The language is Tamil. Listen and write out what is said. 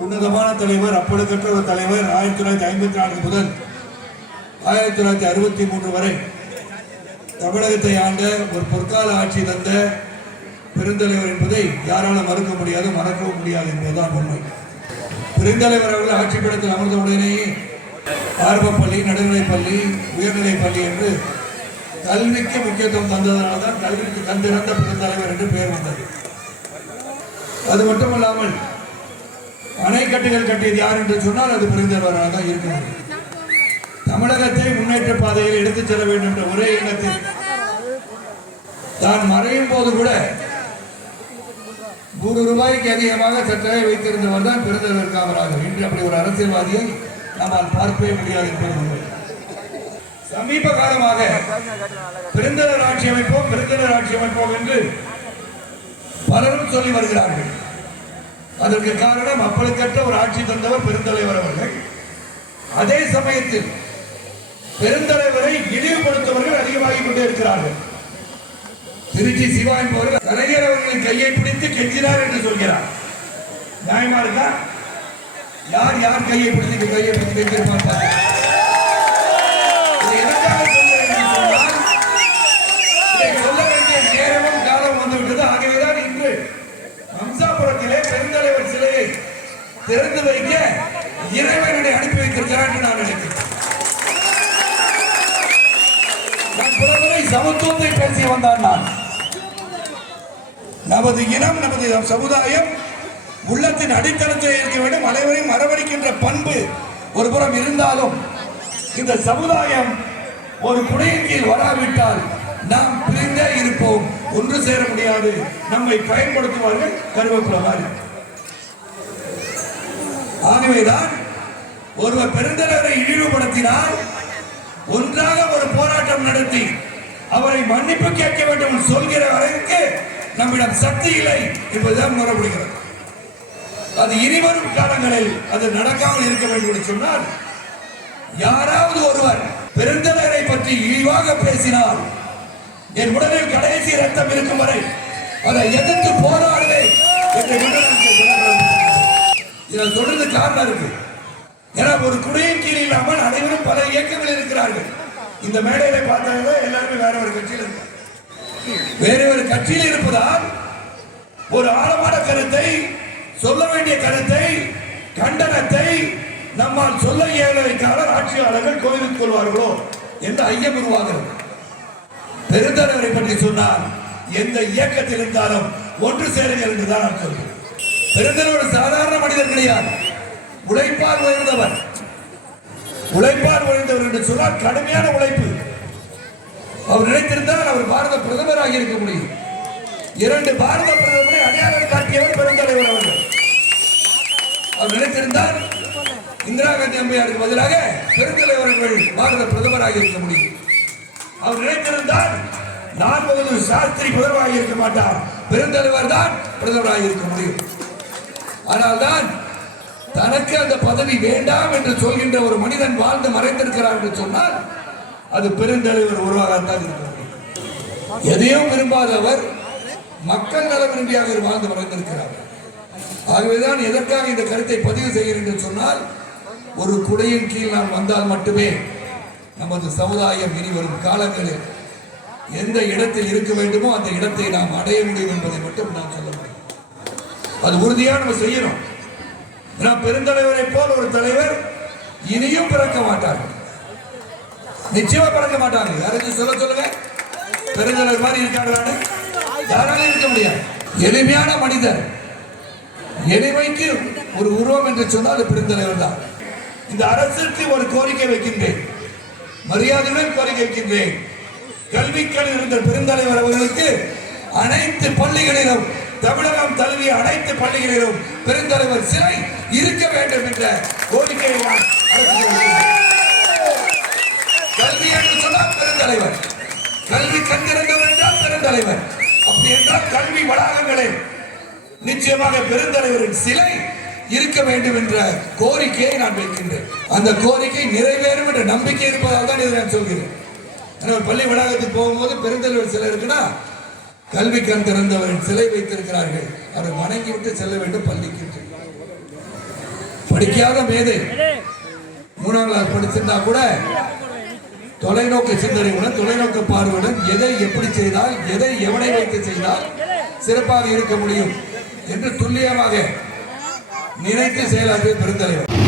உன்னதமான தலைவர் அப்பொழுதற்ற ஒரு தலைவர் ஆயிரத்தி தொள்ளாயிரத்தி ஐம்பத்தி நான்கு முதல் ஆயிரத்தி தொள்ளாயிரத்தி அறுபத்தி மூன்று வரை தமிழகத்தை ஆண்ட ஒரு பொற்கால ஆட்சி தந்த பெருந்தலைவர் என்பதை யாராலும் மறுக்க முடியாது மறக்கவும் முடியாது என்பதுதான் உண்மை. பெருந்தலைவர் அவர்கள் ஆட்சி பீடத்தில் அமர்ந்த உடனேயே ஆரம்பப்பள்ளி நடுநிலைப்பள்ளி உயர்நிலைப்பள்ளி என்று கல்விக்கு முக்கியத்துவம் தந்ததனால தான் கல்விக்கு கண்டிருந்த பெருந்தலைவர் என்று பெயர் வந்தது. அது மட்டுமல்லாமல் அணைக்கட்டுகள் கட்டியது யார் என்று சொன்னால் அது பெருந்தலைவராக தான் இருக்கிறது தமிழகத்தை முன்னேற்ற பாதையில் எடுத்துச் செல்ல வேண்டும் என்ற ஒரே எண்ணத்தில் தான் மறையும் போது கூட நூறு ரூபாய்க்கு அதிகமாக சட்டையை வைத்திருந்தவர் தான் பெருந்தலைவர் காமராஜர். இன்று அப்படி ஒரு அரசியல்வாதியை நம்மால் பார்க்கவே முடியாது என்பது சமீப காலமாக பெருந்தலைவர் ஆட்சி அமைப்போம் பெருந்தலைவர் ஆட்சி அமைப்போம் என்று பலரும் சொல்லி வருகிறார்கள். அதற்கு காரணம் அப்பளுக்கற்ற ஒரு ஆட்சி தந்தவர் பெருந்தலைவர் அவர்கள். அதே சமயத்தில் பெருந்தலைவரை இழிவுபடுத்தவர்கள் அதிகமாகிக் கொண்டே இருக்கிறார்கள். திருச்சி சிவா என்பவர் கலைஞர் அவர்களின் கையை பிடித்து கெஞ்சினார் என்று சொல்கிறார். நியாயமா இருக்கா? யார் யார் கையை பிடித்து கையை பிடித்து கெஞ்சிருப்பாங்க இதை எதற்காக சொல்கிறேன் என்று சொன்னால், இதை சொல்ல வேண்டிய நேரமும் காலம் வந்துவிட்டது ஆகவேதான் இன்று வம்சாபுரத்திலே பெருந்தலைவர் சிலையை திறந்து வைக்க இறைவனை அனுப்பி வைத்திருக்கிறார் என்று நான் நினைக்கிறேன். நான் சமத்துவத்தை பேசி வந்தான் நான். நமது இனம் நமது சமுதாயம் உள்ளத்தின் அடித்தளத்தில் இருக்க வேண்டும். அனைவரையும் அரவணைக்கின்ற பண்பு ஒரு புறம் இருந்தாலும் இந்த சமுதாயம் ஒரு குடையின் கீழ் வராவிட்டால் நாம் பிரிந்தே இருப்போம். ஒன்று சேர முடியாது. நம்மை பயன்படுத்துவார்கள் கருவேப்பிலை மாதிரி ஆகவேதான் ஒருவர் பெருந்தலைவரை இழிவுபடுத்தினால் ஒன்றாக ஒரு போராட்டம் நடத்தி அவரை மன்னிப்பு கேட்க வேண்டும் என்று சொல்கிற வரைக்கு நம்மிடம் சக்தி இல்லை என்பதுதான் கூறப்படுகிறது அது இனிவரும் காலங்களில் அது நடக்காமல் இருக்க வேண்டும் என்று சொன்னால் யாராவது ஒருவர் பெருந்தலைவரை பற்றி இழிவாக பேசினால் என் உடலில் கடைசி ரத்தம் இருக்கும் வரை அதை எதிர்த்து போராடுவேன் என்று இதை சொல்றது காரணம் இருக்கு. ஏன்னா ஒரு குடையின் கீழ் இல்லாமல் அனைவரும் பல இயக்கங்கள் இருக்கிறார்கள். இந்த மேடையில பார்த்தாங்க எல்லாருமே வேற ஒரு கட்சியில் இருக்காங்க. வேற ஒரு கட்சியில் இருப்பதால் ஒரு ஆழமான கருத்தை சொல்ல வேண்டிய கருத்தை கண்டனத்தை நம்மால் சொல்ல இயலாத ஆட்சியாளர்கள் கோயிலுக்கு கொள்வார்களோ என்ற ஐயம் உருவாகிறது. பெருந்தலைவரை பற்றி சொன்னால் எந்த இயக்கத்தில் இருந்தாலும் ஒன்று சேருங்கள் என்றுதான் நான் சொல்கிறேன் பெருந்தலைவர் சாதாரண மனிதர் கிடையாது. உழைப்பால் உயர்ந்தவர். உழைப்பால் உயர்ந்தவர் என்று சொன்னால் கடுமையான உழைப்பு. அவர் நினைத்திருந்தால் அவர் பாரத பிரதமராக இருக்க முடியும். இரண்டு பாரத பிரதமரை அடையாளம் காட்டியவர் பெருந்தலைவர் அவர்கள். அவர் நினைத்திருந்தால் இந்திரா காந்தி அம்மையாருக்கு பதிலாக பெருந்தலைவர் அவர்கள் பாரத பிரதமராக இருக்க முடியும். அவர் நினைத்திருந்தால் நான் முதல் சாஸ்திரி பிரதமராக இருக்க மாட்டார். பெருந்தலைவர் தான் பிரதமராக இருக்க முடியும். ஆனால்தான் தனக்கு அந்த பதவி வேண்டாம் என்று சொல்கின்ற ஒரு மனிதன் வாழ்ந்து மறைந்திருக்கிறார் என்று சொன்னால் அது பெருந்தலைவர் உருவாகத்தான் இருக்கிறது எதையும் விரும்பாதவர் மக்கள் நல விரும்பியாக வாழ்ந்து மறைந்திருக்கிறார். ஆகவேதான் எதற்காக இந்த கருத்தை பதிவு செய்கிறேன் என்று சொன்னால் ஒரு குடையின் கீழ் நாம் வந்தால் மட்டுமே நமது சமுதாயம் இனி வரும் காலங்களில் எந்த இடத்தில் இருக்க வேண்டுமோ அந்த இடத்தை நாம் அடைய முடியும் என்பதை மட்டும் நான் சொல்ல முடியும். அது உறுதியா நம்ம செய்யணும். ஏன்னா பெருந்தலைவரை போல் ஒரு தலைவர் இனியும் பிறக்க மாட்டார்கள் நிச்சயமா பிறக்க மாட்டாங்க யாராச்சும் சொல்ல சொல்லுங்க? பெருந்தலைவர் மாதிரி இருக்காங்களான்னு? யாராலும் இருக்க முடியாது. எளிமையான மனிதர். எளிமைக்கு ஒரு உருவம் என்று சொன்னால் அது பெருந்தலைவர் தான். இந்த அரசுக்கு ஒரு கோரிக்கை வைக்கின்றேன். மரியாதையுடன் கோரிக்கை வைக்கின்றேன். கல்விக்கல் இருந்த பெருந்தலைவர் அவர்களுக்கு அனைத்து பள்ளிகளிலும் தமிழகம் தழுவிய அனைத்து பள்ளிகளிலும் பெருந்தலைவர் சிலை இருக்க வேண்டும் என்ற கோரிக்கையை நான் கல்வி என்று சொன்னால் பெருந்தலைவர். கல்வி கண்டிருந்தவர் என்றால் பெருந்தலைவர். அப்படி என்றால் கல்வி வளாகங்களில் நிச்சயமாக பெருந்தலைவரின் சிலை இருக்க வேண்டும் என்ற கோரிக்கையை நான் வைக்கின்றேன். அந்த கோரிக்கை நிறைவேறும் என்ற நம்பிக்கை இருப்பதால் தான் இதை நான் சொல்கிறேன். ஏன்னா பள்ளி வளாகத்துக்கு போகும்போது பெருந்தலைவர் சிலை இருக்குன்னா கல்வி கண் திறந்தவரின் சிலை வைத்திருக்கிறார்கள். அவரை வணங்கி விட்டு செல்ல வேண்டும் பள்ளிக்கு. படிக்காத மேதை. மூணாம் கிளாஸ் படிச்சிருந்தா கூட தொலைநோக்கு சிந்தனையுடன் தொலைநோக்கு பார்வையுடன் எதை எப்படி செய்தால் எதை எவனை வைத்து செய்தால் சிறப்பாக இருக்க முடியும் என்று துல்லியமாக நினைத்து செயலாற்றிய பெருந்தலைவர்.